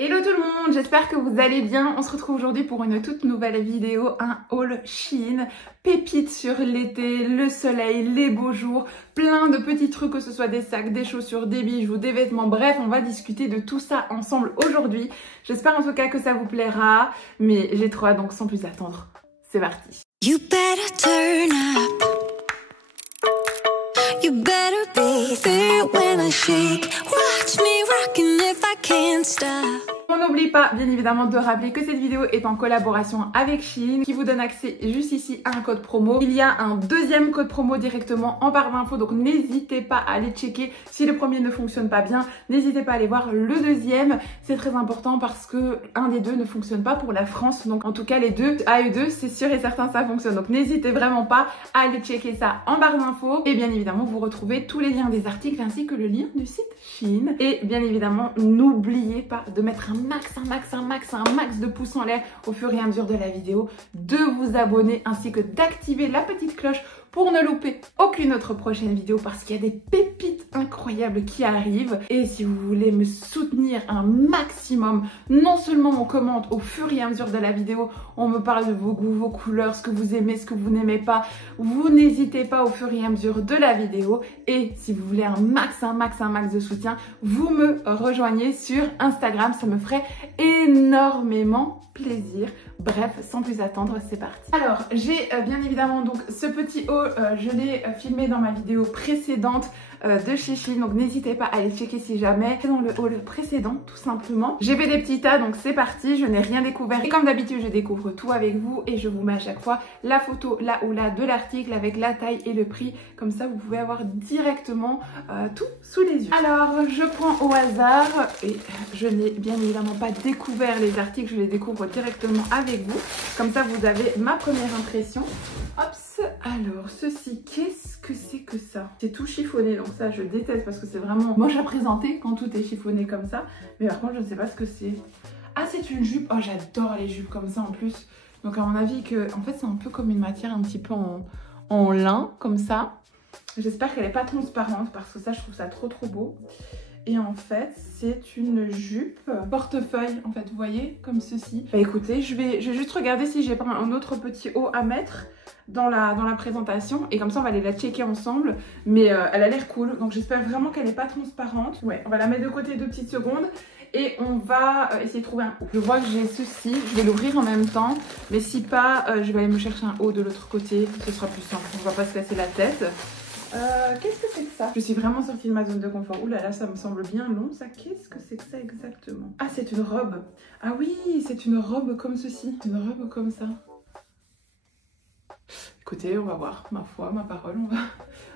Hello tout le monde, j'espère que vous allez bien. On se retrouve aujourd'hui pour une toute nouvelle vidéo, un haul Shein. Pépites sur l'été, le soleil, les beaux jours, plein de petits trucs, que ce soit des sacs, des chaussures, des bijoux, des vêtements, bref, on va discuter de tout ça ensemble aujourd'hui. J'espère en tout cas que ça vous plaira, mais j'ai trop hâte, donc sans plus attendre, c'est parti. You better turn up. You better be there when I shake. Watch me rockin' if I can't stop. On n'oublie pas bien évidemment de rappeler que cette vidéo est en collaboration avec Shein qui vous donne accès juste ici à un code promo. Il y a un deuxième code promo directement en barre d'infos, donc n'hésitez pas à aller checker. Si le premier ne fonctionne pas bien, n'hésitez pas à aller voir le deuxième. C'est très important parce que un des deux ne fonctionne pas pour la France, donc en tout cas les deux AE2 c'est sûr et certain ça fonctionne. Donc n'hésitez vraiment pas à aller checker ça en barre d'infos et bien évidemment vous retrouvez tous les liens des articles ainsi que le lien du site Shein. Et bien évidemment n'oubliez pas de mettre un max de pouces en l'air au fur et à mesure de la vidéo, de vous abonner ainsi que d'activer la petite cloche pour ne louper aucune autre prochaine vidéo parce qu'il y a des pépites incroyables qui arrivent. Et si vous voulez me soutenir un maximum, non seulement on commente au fur et à mesure de la vidéo, on me parle de vos goûts, vos couleurs, ce que vous aimez, ce que vous n'aimez pas, vous n'hésitez pas au fur et à mesure de la vidéo. Et si vous voulez un max de soutien, vous me rejoignez sur Instagram, ça me ferait énormément plaisir. Bref, sans plus attendre, c'est parti. Alors, j'ai bien évidemment donc ce petit haul, je l'ai filmé dans ma vidéo précédente de chez Shein, donc n'hésitez pas à aller checker si jamais. C'est dans le haul précédent, tout simplement. J'ai fait des petits tas, donc c'est parti, je n'ai rien découvert. Et comme d'habitude, je découvre tout avec vous et je vous mets à chaque fois la photo là ou là de l'article avec la taille et le prix. Comme ça, vous pouvez avoir directement tout sous les yeux. Alors, je prends au hasard et je n'ai bien évidemment pas découvert les articles, je les découvre directement avec vous. Comme ça, vous avez ma première impression. Hops. Alors, ceci, qu'est-ce que c'est que ça? C'est tout chiffonné, donc ça, je déteste parce que c'est vraiment moche à présenter quand tout est chiffonné comme ça. Mais par contre, je ne sais pas ce que c'est. Ah, c'est une jupe. Oh, j'adore les jupes comme ça en plus. Donc, à mon avis, en fait, c'est un peu comme une matière un petit peu en lin, comme ça. J'espère qu'elle n'est pas transparente parce que ça, je trouve ça trop beau. Et en fait, c'est une jupe portefeuille, en fait, vous voyez, comme ceci. Bah écoutez, je vais juste regarder si j'ai pas un autre petit haut à mettre dans la présentation. Et comme ça, on va aller la checker ensemble. Mais elle a l'air cool, donc j'espère vraiment qu'elle n'est pas transparente. Ouais, on va la mettre de côté 2 petites secondes. Et on va essayer de trouver un haut. Je vois que j'ai ceci, je vais l'ouvrir en même temps. Mais si pas, je vais aller me chercher un haut de l'autre côté. Ce sera plus simple, on va pas se casser la tête. Qu'est-ce que c'est que ça? Je suis vraiment sortie de ma zone de confort. Ouh là là, ça me semble bien long ça. Qu'est-ce que c'est que ça exactement? Ah, c'est une robe. Ah oui, c'est une robe comme ceci. Une robe comme ça. Écoutez, on va voir. Ma foi, ma parole,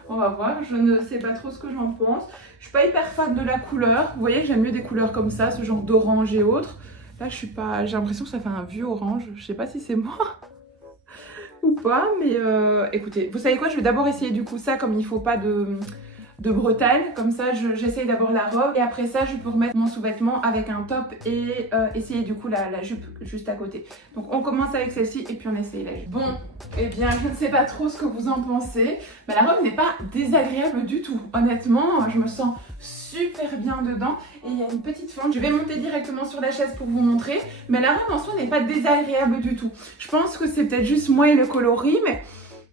on va voir. Je ne sais pas trop ce que j'en pense. Je suis pas hyper fan de la couleur. Vous voyez que j'aime mieux des couleurs comme ça, ce genre d'orange et autres. Là, je suis pas... J'ai l'impression que ça fait un vieux orange. Je sais pas si c'est moi ou pas, mais écoutez, vous savez quoi, je vais d'abord essayer du coup ça, comme il faut pas de bretelles, comme ça j'essaye d'abord la robe et après ça je peux remettre mon sous-vêtement avec un top et essayer du coup la jupe juste à côté. Donc on commence avec celle-ci et puis on essaye la jupe. Bon, eh bien je ne sais pas trop ce que vous en pensez, mais la robe n'est pas désagréable du tout. Honnêtement, je me sens super bien dedans et il y a une petite fente. Je vais monter directement sur la chaise pour vous montrer, mais la robe en soi n'est pas désagréable du tout. Je pense que c'est peut-être juste moi et le coloris, mais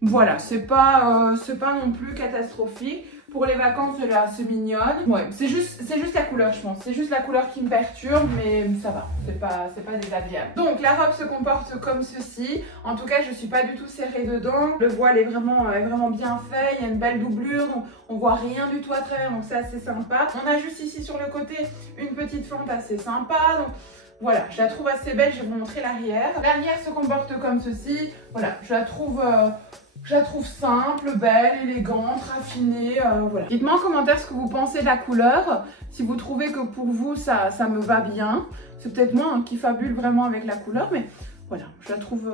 voilà, c'est pas non plus catastrophique. Pour les vacances, là, c'est mignonne. Ouais, c'est juste la couleur, je pense. C'est juste la couleur qui me perturbe, mais ça va. C'est pas désagréable. Donc, la robe se comporte comme ceci. En tout cas, je suis pas du tout serrée dedans. Le voile est vraiment bien fait. Il y a une belle doublure, donc on voit rien du tout à travers. Donc, c'est assez sympa. On a juste ici sur le côté une petite fente assez sympa. Donc, voilà, je la trouve assez belle. Je vais vous montrer l'arrière. L'arrière se comporte comme ceci. Voilà, je la trouve simple, belle, élégante, raffinée, voilà. Dites-moi en commentaire ce que vous pensez de la couleur, si vous trouvez que pour vous ça me va bien. C'est peut-être moi qui fabule vraiment avec la couleur, mais voilà, je la trouve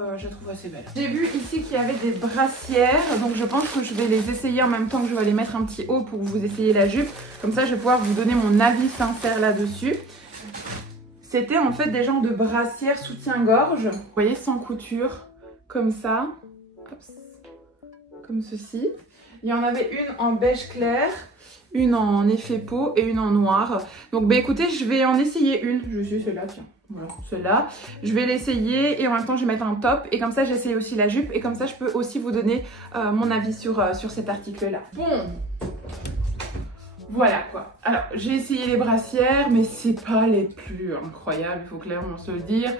assez belle. J'ai vu ici qu'il y avait des brassières, donc je pense que je vais les essayer en même temps que je vais aller mettre un petit haut pour vous essayer la jupe. Comme ça, je vais pouvoir vous donner mon avis sincère là-dessus. C'était en fait des genres de brassières soutien-gorge, vous voyez, sans couture, comme ça. Hop. Comme ceci. Il y en avait une en beige clair, une en effet peau et une en noir. Donc bah écoutez, je vais en essayer une. Je suis celle-là, tiens. Voilà, celle-là. Je vais l'essayer et en même temps je vais mettre un top. Et comme ça j'essaye aussi la jupe. Et comme ça je peux aussi vous donner mon avis sur cet article-là. Bon, voilà quoi. Alors j'ai essayé les brassières, mais c'est pas les plus incroyables, il faut clairement se le dire.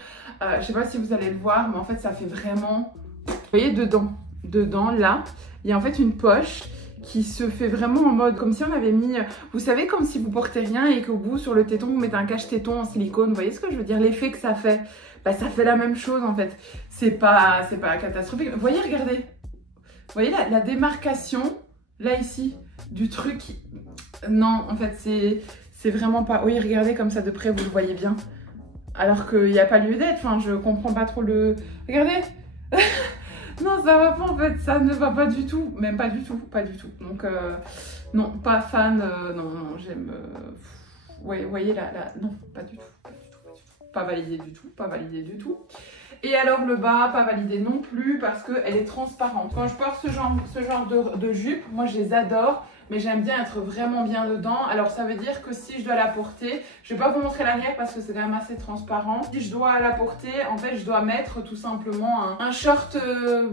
Je sais pas si vous allez le voir, mais en fait ça fait vraiment... Vous voyez dedans là, il y a en fait une poche qui se fait vraiment en mode comme si on avait mis, vous savez, comme si vous portez rien et qu'au bout sur le téton vous mettez un cache-téton en silicone. Vous voyez ce que je veux dire, l'effet que ça fait? Bah ça fait la même chose en fait. C'est pas catastrophique. Vous voyez, regardez. Vous voyez la démarcation là ici du truc. Non, en fait c'est vraiment pas... Oui, regardez comme ça de près, vous le voyez bien. Alors qu'il n'y a pas lieu d'être. Enfin, je comprends pas trop le... Regardez. Non, ça va pas en fait, ça ne va pas du tout, même pas du tout. Donc, non, pas fan, non, j'aime... Ouais, vous voyez là, non, pas du tout. Pas validé du tout. Et alors le bas, pas validé non plus parce qu'elle est transparente. Quand je porte ce genre de jupe, moi je les adore. Mais j'aime bien être vraiment bien dedans. Alors ça veut dire que si je dois la porter, je vais pas vous montrer l'arrière parce que c'est quand même assez transparent. Si je dois la porter, en fait je dois mettre tout simplement un short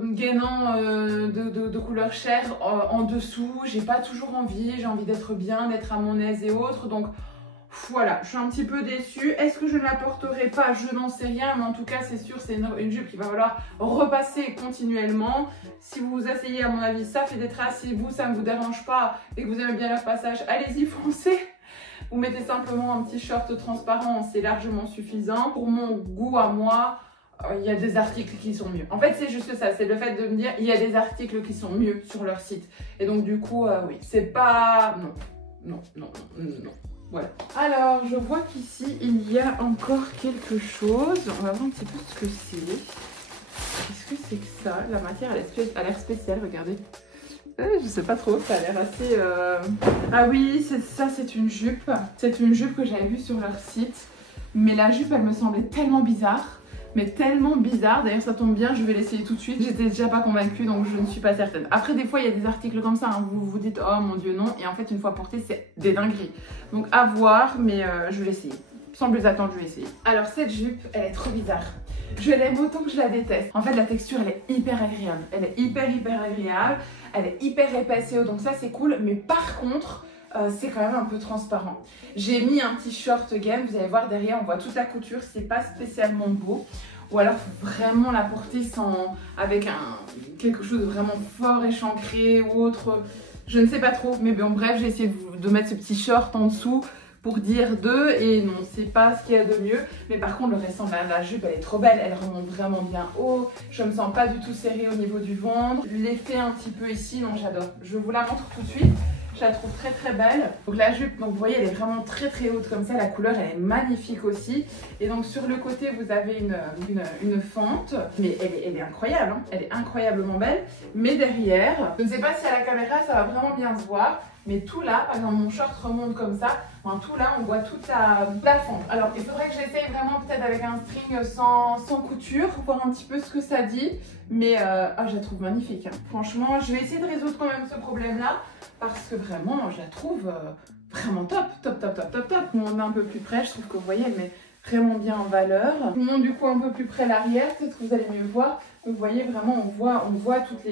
gainant de couleur chair en dessous. J'ai pas toujours envie, j'ai envie d'être bien, d'être à mon aise et autres. Donc voilà, je suis un petit peu déçue. Est-ce que je ne la porterai pas? Je n'en sais rien, mais en tout cas, c'est sûr, c'est une jupe qu'il va falloir repasser continuellement. Si vous vous asseyez, à mon avis, ça fait des traces. Si vous, ça ne vous dérange pas et que vous aimez bien le repassage, allez-y, foncez. Vous mettez simplement un petit short transparent, c'est largement suffisant. Pour mon goût à moi, il y a des articles qui sont mieux. En fait, c'est juste ça, c'est le fait de me dire, il y a des articles qui sont mieux sur leur site. Et donc, du coup, oui, c'est pas... Non. Voilà. Alors, je vois qu'ici, il y a encore quelque chose. On va voir un petit peu ce que c'est. Qu'est-ce que c'est que ça? La matière a l'air spéciale, regardez. Je sais pas trop, ça a l'air assez... Ah oui, ça, c'est une jupe. C'est une jupe que j'avais vue sur leur site. Mais la jupe, elle me semblait tellement bizarre. Mais tellement bizarre, d'ailleurs ça tombe bien, je vais l'essayer tout de suite. J'étais déjà pas convaincue donc je ne suis pas certaine. Après des fois il y a des articles comme ça, hein, vous vous dites oh mon dieu non, et en fait une fois porté c'est des dingueries. Donc à voir, mais je vais l'essayer. Sans plus attendre, je vais essayer. Alors cette jupe, elle est trop bizarre. Je l'aime autant que je la déteste. En fait la texture elle est hyper agréable. Elle est hyper agréable, elle est hyper épaisse et haut, donc ça c'est cool. Mais par contre... c'est quand même un peu transparent. J'ai mis un petit short gaine, vous allez voir derrière, on voit toute la couture, c'est pas spécialement beau. Ou alors faut vraiment la porter avec quelque chose de vraiment fort, échancré ou autre. Je ne sais pas trop, mais bon bref, j'ai essayé de mettre ce petit short en dessous pour dire deux, et non, c'est pas ce qu'il y a de mieux. Mais par contre, le restant de la jupe, elle est trop belle, elle remonte vraiment bien haut. Je me sens pas du tout serrée au niveau du ventre. L'effet un petit peu ici, non, j'adore. Je vous la montre tout de suite. Je la trouve très belle. Donc la jupe, donc vous voyez, elle est vraiment très haute comme ça. La couleur, elle est magnifique aussi. Et donc sur le côté, vous avez une fente. Mais elle est incroyable, hein. Elle est incroyablement belle. Mais derrière, je ne sais pas si à la caméra, ça va vraiment bien se voir. Mais tout là, par exemple, mon short remonte comme ça. Enfin, tout là, on voit toute la fente. Alors, il faudrait que j'essaye vraiment peut-être avec un string sans couture, voir un petit peu ce que ça dit. Mais je la trouve magnifique, hein. Franchement, je vais essayer de résoudre quand même ce problème-là. Parce que vraiment, je la trouve vraiment top. Je vous montre un peu plus près, je trouve que vous voyez, elle met vraiment bien en valeur. Je vous montre du coup un peu plus près l'arrière, peut-être que vous allez mieux voir. Vous voyez vraiment, on voit toutes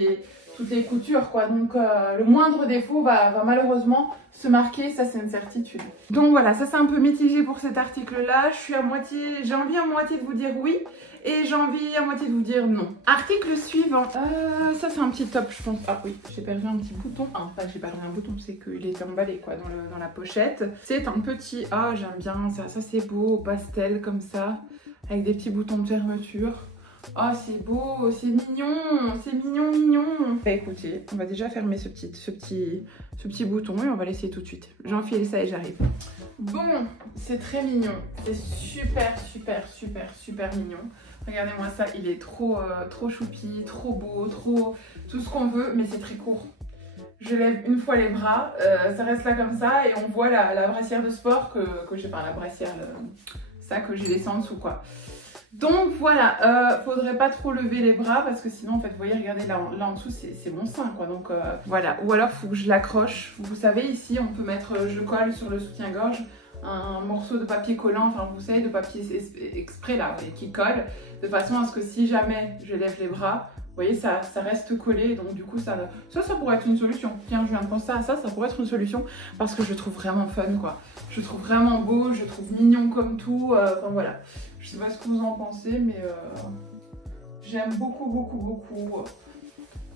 les coutures quoi. Donc le moindre défaut va malheureusement se marquer, ça c'est une certitude. Donc voilà, ça c'est un peu mitigé pour cet article là. J'ai envie à moitié de vous dire oui et j'ai envie à moitié de vous dire non. Article suivant, ça c'est un petit top je pense. Ah oui, j'ai perdu un petit bouton. Ah, pas j'ai perdu un bouton, c'est qu'il était emballé quoi dans la pochette. C'est un petit, j'aime bien ça c'est beau, pastel comme ça, avec des petits boutons de fermeture. Oh c'est beau, c'est mignon. Bah écoutez, on va déjà fermer ce petit bouton et on va l'essayer tout de suite. J'enfile ça et j'arrive. Bon, c'est très mignon, c'est super mignon. Regardez-moi ça, il est trop choupi, trop beau, tout ce qu'on veut, mais c'est très court. Je lève une fois les bras, ça reste là comme ça et on voit la brassière de sport que j'ai, enfin la brassière, ça que j'ai laissé en dessous quoi. Donc voilà, faudrait pas trop lever les bras parce que sinon en fait vous voyez, regardez là en dessous c'est mon sein quoi, donc voilà. Ou alors faut que je l'accroche, vous savez ici on peut mettre, je colle sur le soutien-gorge un morceau de papier collant, enfin vous savez de papier exprès là, vous voyez, qui colle, de façon à ce que si jamais je lève les bras, vous voyez ça reste collé, donc du coup ça pourrait être une solution. Tiens, je viens de penser à ça pourrait être une solution parce que je le trouve vraiment fun quoi. Je le trouve vraiment beau, je le trouve mignon comme tout, enfin voilà. Je sais pas ce que vous en pensez, mais j'aime beaucoup.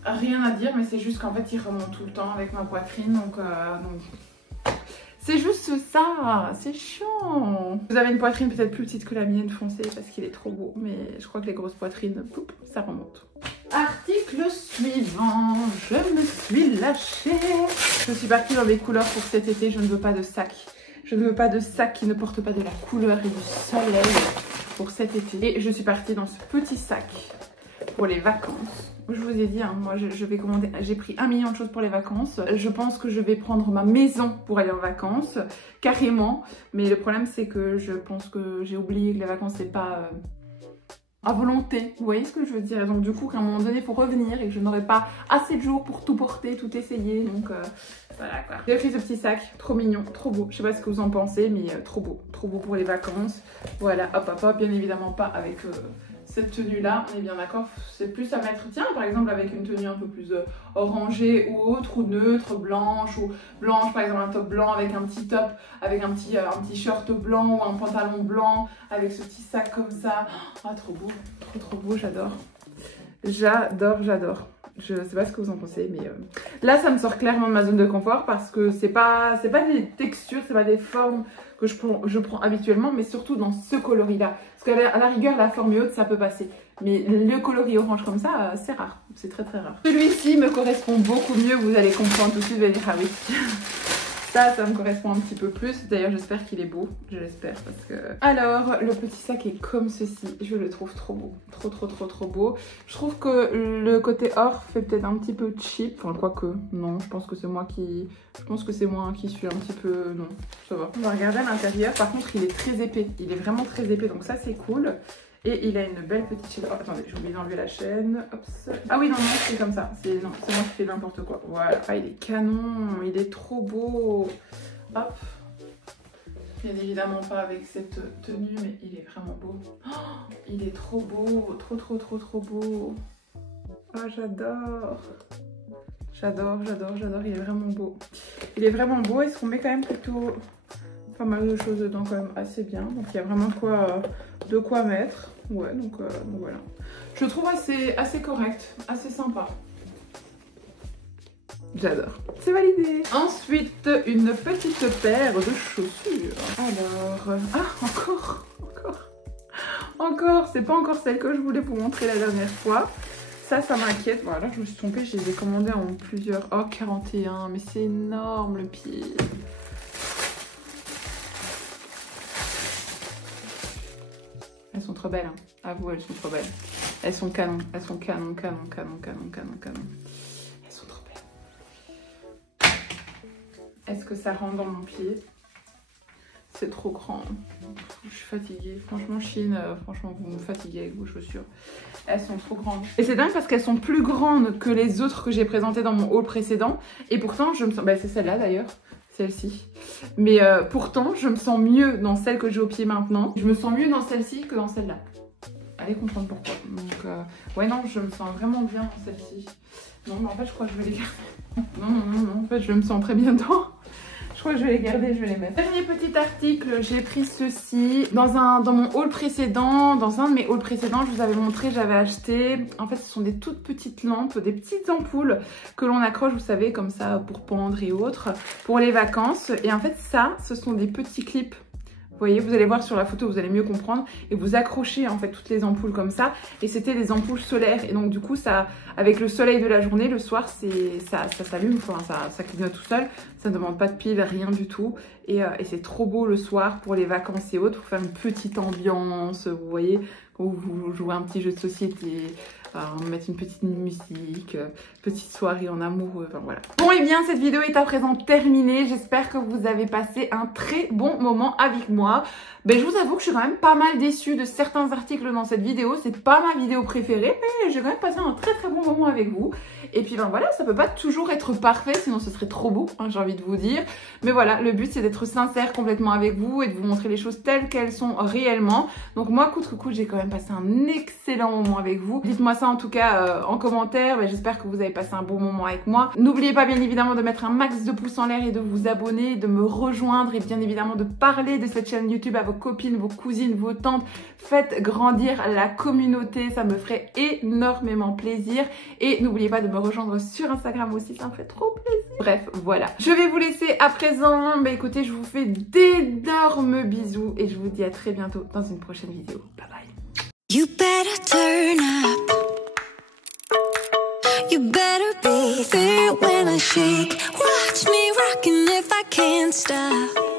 Rien à dire, mais c'est juste qu'en fait il remonte tout le temps avec ma poitrine, donc c'est juste ça, c'est chiant. Vous avez une poitrine peut-être plus petite que la mienne, foncée parce qu'il est trop beau, mais je crois que les grosses poitrines, poup, ça remonte. Article suivant, je me suis lâchée. Je suis partie dans des couleurs pour cet été, je ne veux pas de sac. Je ne veux pas de sac qui ne porte pas de la couleur et du soleil pour cet été. Et je suis partie dans ce petit sac pour les vacances. Je vous ai dit, hein, moi je vais commander, j'ai pris 1 million de choses pour les vacances. Je pense que je vais prendre ma maison pour aller en vacances, carrément. Mais le problème c'est que je pense que j'ai oublié que les vacances c'est pas à volonté. Vous voyez ce que je veux dire? Et donc du coup qu'à un moment donné il faut revenir et que je n'aurai pas assez de jours pour tout porter, tout essayer. Donc voilà quoi. J'ai pris ce petit sac, trop mignon, trop beau. Je sais pas ce que vous en pensez, mais trop beau pour les vacances. Voilà, hop, bien évidemment pas avec cette tenue là, on est bien d'accord, c'est plus à mettre, tiens par exemple avec une tenue un peu plus orangée ou autre, ou neutre, blanche, ou blanche par exemple un top blanc avec un petit top, avec un petit short blanc ou un pantalon blanc, avec ce petit sac comme ça. Ah trop beau, j'adore. J'adore. Je sais pas ce que vous en pensez, mais là ça me sort clairement de ma zone de confort parce que c'est pas des textures, c'est pas des formes que je prends habituellement, mais surtout dans ce coloris là. Parce qu'à la rigueur la forme haute ça peut passer, mais le coloris orange comme ça c'est rare, c'est très rare. Celui-ci me correspond beaucoup mieux, vous allez comprendre tout de suite, vous allez dire ah oui. Ça me correspond un petit peu plus. D'ailleurs, j'espère qu'il est beau. Je l'espère parce que... Alors, le petit sac est comme ceci. Je le trouve trop beau. Trop beau. Je trouve que le côté or fait peut-être un petit peu cheap. Enfin, quoique, non. Je pense que c'est moi qui... suis un petit peu... Non, ça va. On va regarder à l'intérieur. Par contre, il est très épais. Il est vraiment très épais. Donc ça, c'est cool. Et il a une belle petite chaîne. Oh, attendez, j'ai oublié d'enlever la chaîne. Hop. Ah oui, non, c'est comme ça. C'est moi qui fais n'importe quoi. Voilà. Ah, il est canon. Il est trop beau. Hop. Bien évidemment pas avec cette tenue, mais il est vraiment beau. Oh, il est trop beau. Trop beau. Ah, j'adore. Il est vraiment beau. Et ce qu'on met quand même plutôt... pas mal de choses dedans quand même assez bien, donc il y a vraiment de quoi mettre. Ouais, donc voilà. Je trouve assez correct, assez sympa. J'adore. C'est validé. Ensuite, une petite paire de chaussures. Alors, encore, c'est pas encore celle que je voulais vous montrer la dernière fois. Ça m'inquiète. Voilà, je me suis trompée, je les ai commandées en plusieurs. Oh, 41, mais c'est énorme le pied. Elles sont trop belles, hein. Avoue, elles sont trop belles. Elles sont canon. Elles sont canon. Elles sont trop belles. Est-ce que ça rentre dans mon pied? C'est trop grand. Je suis fatiguée. Franchement, Shein, franchement, vous me fatiguez avec vos chaussures. Elles sont trop grandes. Et c'est dingue parce qu'elles sont plus grandes que les autres que j'ai présentées dans mon haul précédent. Et pourtant, je me sens... Bah, c'est celle-là d'ailleurs. Celle-ci. Mais pourtant, je me sens mieux dans celle que j'ai au pied maintenant. Je me sens mieux dans celle-ci que dans celle-là. Allez comprendre pourquoi. Donc, ouais, non, je me sens vraiment bien dans celle-ci. Non, mais en fait, je crois que je vais les garder. Non, en fait, je me sens très bien dedans. Je crois que je vais les garder, je vais les mettre. Dernier petit article, j'ai pris ceci. Dans mon haul précédent, dans un de mes hauls précédents, je vous avais montré, j'avais acheté. En fait, ce sont des toutes petites lampes, des petites ampoules que l'on accroche, vous savez, comme ça, pour pendre et autres, pour les vacances. Et en fait, ça, ce sont des petits clips. Vous voyez, vous allez voir sur la photo, vous allez mieux comprendre. Et vous accrochez en fait toutes les ampoules comme ça. Et c'était des ampoules solaires. Et donc du coup, ça, avec le soleil de la journée, le soir, ça s'allume, enfin, ça clignote tout seul. Ça ne demande pas de pile, rien du tout. Et c'est trop beau le soir pour les vacances et autres, pour faire une petite ambiance, vous voyez, où vous jouez un petit jeu de société, on va mettre une petite musique, petite soirée en amoureux, enfin voilà. Bon et bien cette vidéo est à présent terminée, j'espère que vous avez passé un très bon moment avec moi. Ben, je vous avoue que je suis quand même pas mal déçue de certains articles dans cette vidéo, c'est pas ma vidéo préférée, mais j'ai quand même passé un très bon moment avec vous. Et puis ben voilà, ça peut pas toujours être parfait, sinon ce serait trop beau, hein, j'ai envie de vous dire. Mais voilà, le but c'est d'être sincère complètement avec vous et de vous montrer les choses telles qu'elles sont réellement. Donc moi, coûte que coûte, j'ai quand même passé un excellent moment avec vous. Dites-moi ça en tout cas en commentaire, ben, j'espère que vous avez passé un bon moment avec moi. N'oubliez pas bien évidemment de mettre un max de pouces en l'air et de vous abonner, de me rejoindre et bien évidemment de parler de cette chaîne YouTube à vos copines, vos cousines, vos tantes. Faites grandir la communauté, ça me ferait énormément plaisir. Et n'oubliez pas de me rejoindre sur Instagram aussi, ça me fait trop plaisir. Bref, voilà. Je vais vous laisser à présent. Bah écoutez, je vous fais d'énormes bisous et je vous dis à très bientôt dans une prochaine vidéo. Bye bye. You better turn up. You better be there when I shake. Watch me rockin' if I can't stop.